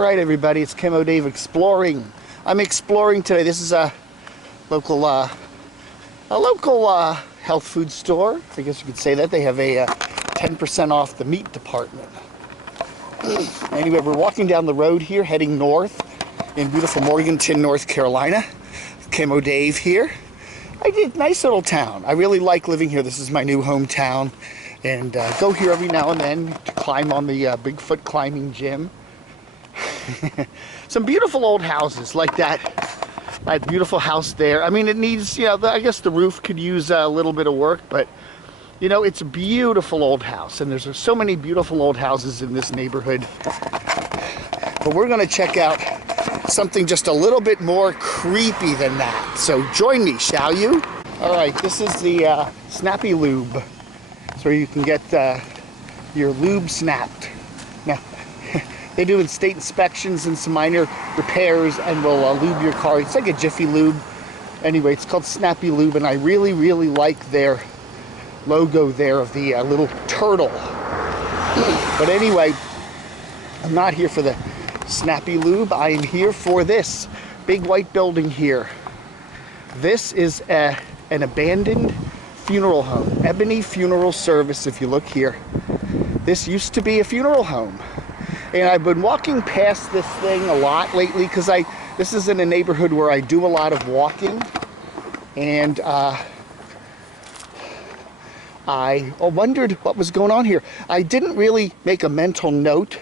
Right, everybody, it's Camo Dave exploring. I'm exploring today. This is a local health food store. I guess you could say that. They have a 10% off the meat department. Anyway, we're walking down the road here, heading north in beautiful Morganton, North Carolina. Camo Dave here. Nice little town. I really like living here. This is my new hometown, and go here every now and then to climb on the Bigfoot climbing gym. Some beautiful old houses like that beautiful house there. I mean, it needs, I guess the roof could use a little bit of work, but it's a beautiful old house, and there's so many beautiful old houses in this neighborhood. But we're going to check out something just a little bit more creepy than that. So join me, shall you? All right, this is the Snappy Lube. It's where you can get your lube snapped. Now, they do state inspections and some minor repairs and will lube your car. It's like a Jiffy Lube. Anyway, it's called Snappy Lube, and I really, really like their logo there of the little turtle. But anyway, I'm not here for the Snappy Lube. I am here for this big white building here. This is an abandoned funeral home. Ebony Funeral Service, if you look here. This used to be a funeral home. And I've been walking past this thing a lot lately because this is in a neighborhood where I do a lot of walking. And I wondered what was going on here. I didn't really make a mental note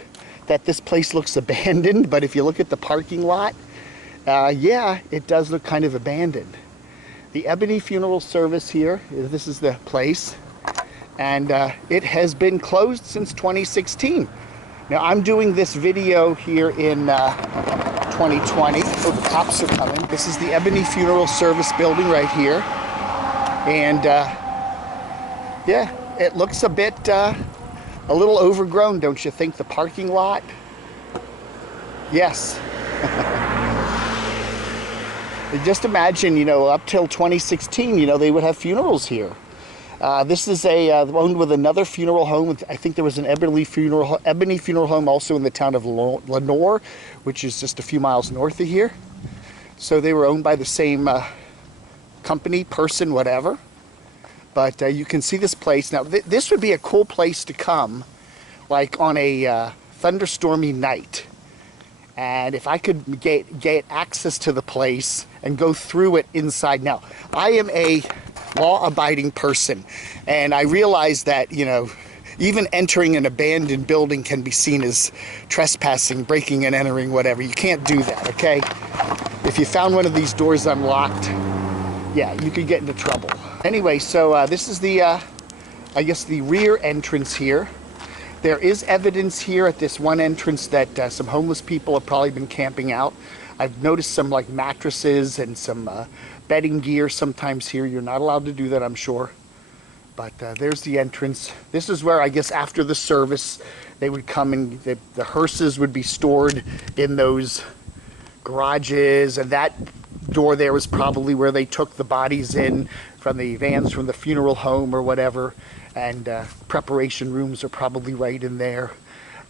that this place looks abandoned, but if you look at the parking lot, yeah, it does look kind of abandoned. The Ebony Funeral Service here, this is the place, and it has been closed since 2016. Now, I'm doing this video here in 2020. Oh, the cops are coming. This is the Ebony Funeral Service building right here. And yeah, it looks a bit, a little overgrown, don't you think? The parking lot? Yes. Just imagine, up till 2016, they would have funerals here. This is owned with another funeral home. I think there was an Ebony Funeral Home also in the town of Lenore, which is just a few miles north of here. So they were owned by the same company, person, whatever. But you can see this place. Now, this would be a cool place to come, like on a thunderstormy night. And if I could get access to the place and go through it inside. Now, I am a law-abiding person, and I realize that, even entering an abandoned building can be seen as trespassing, breaking and entering, whatever. You can't do that, okay? If you found one of these doors unlocked, yeah, you could get into trouble. Anyway, so this is the, I guess, the rear entrance here. There is evidence here at this one entrance that some homeless people have probably been camping out. I've noticed some like mattresses and some bedding gear sometimes here. You're not allowed to do that, I'm sure. But there's the entrance. This is where, I guess, after the service, they would come and the hearses would be stored in those garages, and that door there was probably where they took the bodies in from the vans from the funeral home or whatever, and preparation rooms are probably right in there.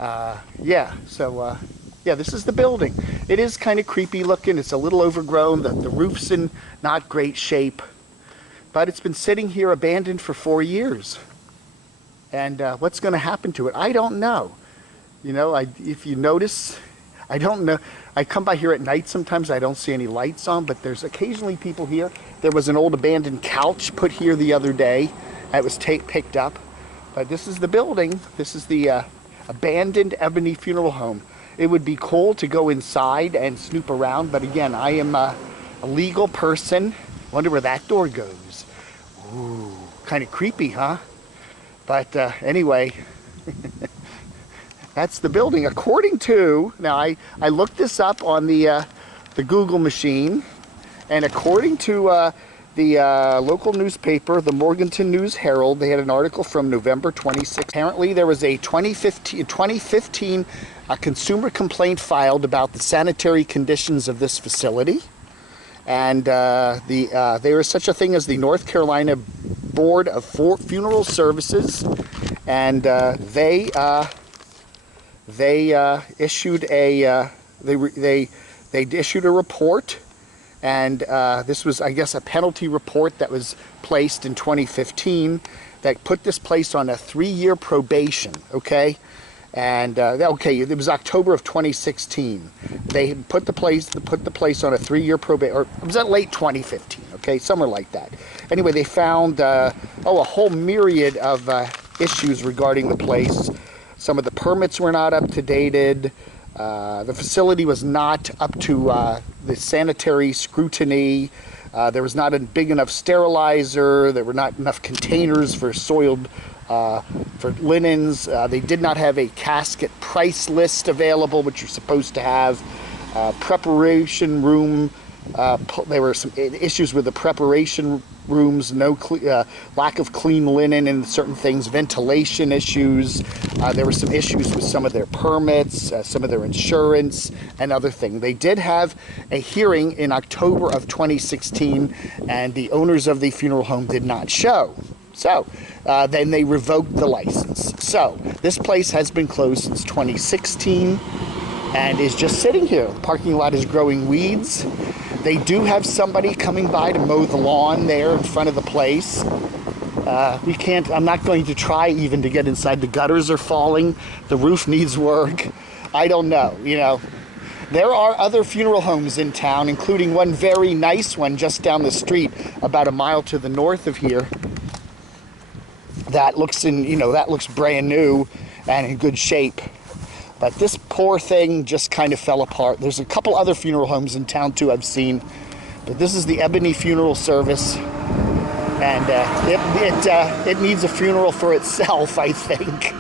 Yeah, so yeah, this is the building. It is kind of creepy looking. It's a little overgrown. The roof's in not great shape, but it's been sitting here abandoned for 4 years. And what's going to happen to it? I don't know. If you notice, I don't know. I come by here at night sometimes. I don't see any lights on, but there's occasionally people here. There was an old abandoned couch put here the other day. It was picked up. But this is the building. This is the abandoned Ebony Funeral Home. It would be cool to go inside and snoop around, but again, I am a legal person. Wonder where that door goes. Ooh, kind of creepy, huh? But anyway, that's the building. According to, now I looked this up on the Google machine, and according to the local newspaper, the Morganton News Herald, they had an article from November 26. Apparently, there was a 2015 a consumer complaint filed about the sanitary conditions of this facility, and there is such a thing as the North Carolina Board of Funeral Services, and they issued a They issued a report, and this was, I guess, a penalty report that was placed in 2015 that put this place on a 3-year probation, okay? And okay, it was October of 2016. They put the place on a 3-year probation, or it was late 2015, okay, somewhere like that. Anyway, they found a whole myriad of issues regarding the place. Some of the permits were not up to date. The facility was not up to the sanitary scrutiny. There was not a big enough sterilizer. There were not enough containers for soiled for linens. They did not have a casket price list available, which you're supposed to have. Preparation room. There were some issues with the preparation rooms, lack of clean linen and certain things, ventilation issues. There were some issues with some of their permits, some of their insurance, and other things. They did have a hearing in October of 2016, and the owners of the funeral home did not show. So then they revoked the license. So this place has been closed since 2016 and is just sitting here. The parking lot is growing weeds. They do have somebody coming by to mow the lawn there in front of the place. I'm not going to try even to get inside. The gutters are falling. The roof needs work. I don't know, There are other funeral homes in town, including one very nice one just down the street, about a mile to the north of here. That looks brand new and in good shape. But this poor thing just kind of fell apart. There's a couple other funeral homes in town too I've seen, but this is the Ebony Funeral Service, and it needs a funeral for itself, I think.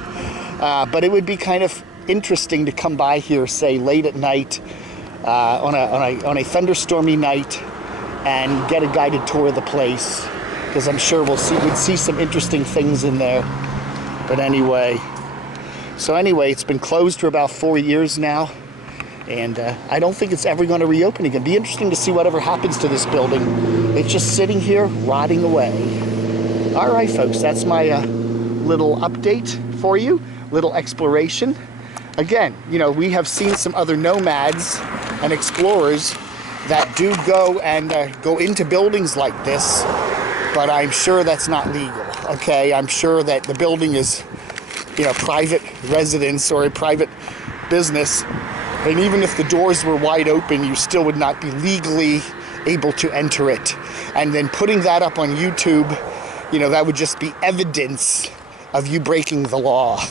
But it would be kind of interesting to come by here, say late at night, on a thunderstormy night, and get a guided tour of the place, because I'm sure we'd see some interesting things in there. But anyway. So anyway, it's been closed for about 4 years now, and I don't think it's ever going to reopen again. It'd be interesting to see whatever happens to this building. It's just sitting here, rotting away. All right, folks, that's my little update for you, little exploration. Again, we have seen some other nomads and explorers that do go into buildings like this, but I'm sure that's not legal, okay? I'm sure that the building is private residence or a private business, and even if the doors were wide open, you still would not be legally able to enter it. And then putting that up on YouTube, that would just be evidence of you breaking the law.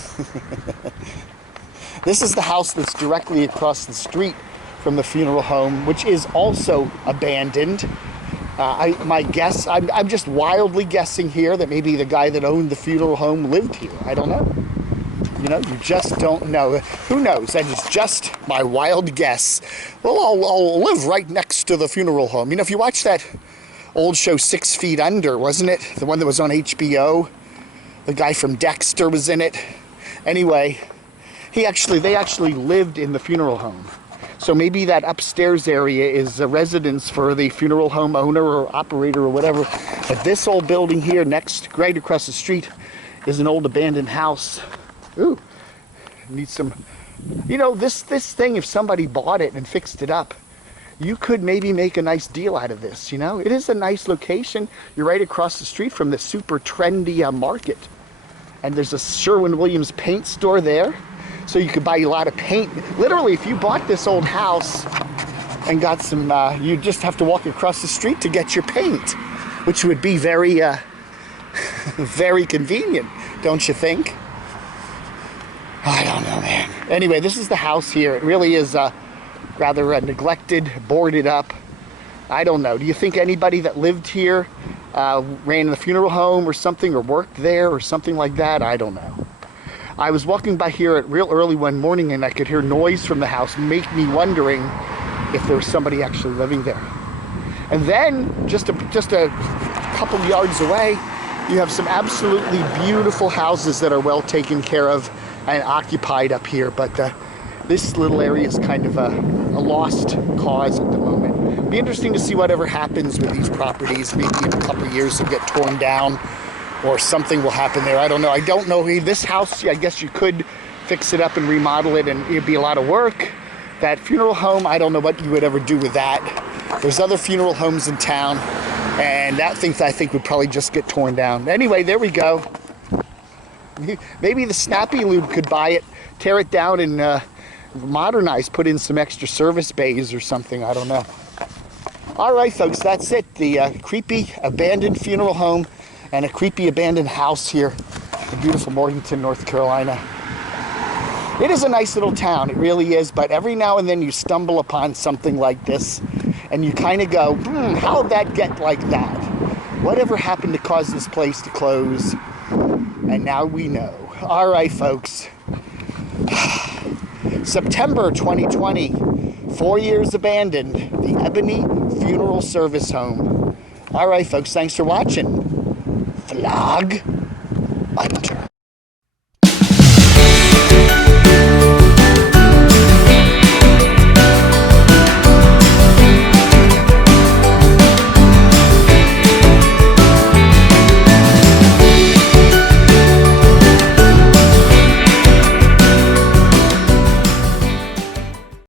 This is the house that's directly across the street from the funeral home, which is also abandoned. I'm just wildly guessing here that maybe the guy that owned the funeral home lived here. I don't know. You just don't know. Who knows? That is just my wild guess. Well, I'll live right next to the funeral home. If you watch that old show 6 Feet Under, wasn't it? The one that was on HBO. The guy from Dexter was in it. Anyway, they actually lived in the funeral home. So maybe that upstairs area is a residence for the funeral home owner or operator or whatever. But this old building here right across the street is an old abandoned house. Ooh, needs some, this thing, if somebody bought it and fixed it up, you could maybe make a nice deal out of this, It is a nice location. You're right across the street from the super trendy market. And there's a Sherwin-Williams paint store there. So you could buy a lot of paint. Literally, if you bought this old house and got some, you just have to walk across the street to get your paint, which would be very, very convenient, don't you think? I don't know, man. Anyway, this is the house here. It really is rather neglected, boarded up. I don't know. Do you think anybody that lived here ran the funeral home or something, or worked there or something like that? I don't know. I was walking by here at real early one morning, and I could hear noise from the house, make me wondering if there was somebody actually living there. And then, just a couple yards away, you have some absolutely beautiful houses that are well taken care of and occupied up here. But this little area is kind of a lost cause at the moment. It'll be interesting to see whatever happens with these properties. Maybe in a couple of years they'll get torn down, or something will happen there. I don't know. I don't know. This house, I guess you could fix it up and remodel it, and it'd be a lot of work. That funeral home, I don't know what you would ever do with that. There's other funeral homes in town, and that thing I think would probably just get torn down. Anyway, there we go. Maybe the Snappy Lube could buy it, tear it down, and modernize, put in some extra service bays or something. I don't know. All right, folks, that's it. The creepy abandoned funeral home and a creepy abandoned house here in beautiful Morganton, North Carolina. It is a nice little town, it really is, but every now and then you stumble upon something like this and you kind of go, how'd that get like that? Whatever happened to cause this place to close? And now we know. All right, folks. September 2020, 4 years abandoned, the Ebony Funeral Service Home. All right, folks, thanks for watching. Vlog Hunter.